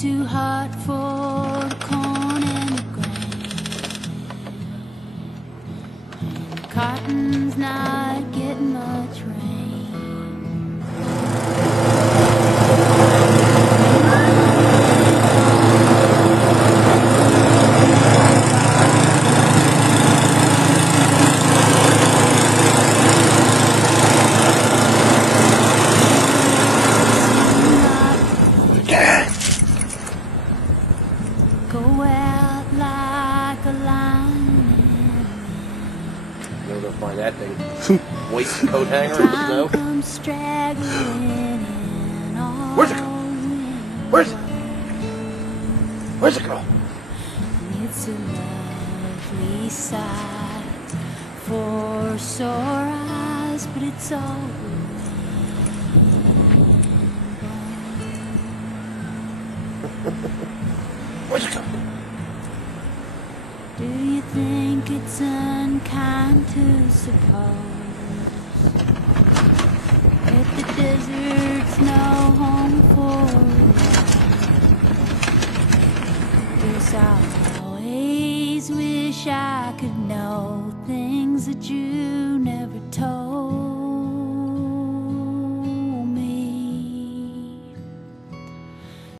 too hot for the corn and the grain, and the cotton's not getting much rain. Go out like a lion. Never gonna find that thing. Waistcoat hanger in the snow. Comes straggling in all. Where's it go? Where's it? Where's it go? It's a lovely sight for sore eyes, but it's all Where's it go? Do you think it's unkind to suppose that the desert's no home for love? Guess I always wish I could know things that you never told.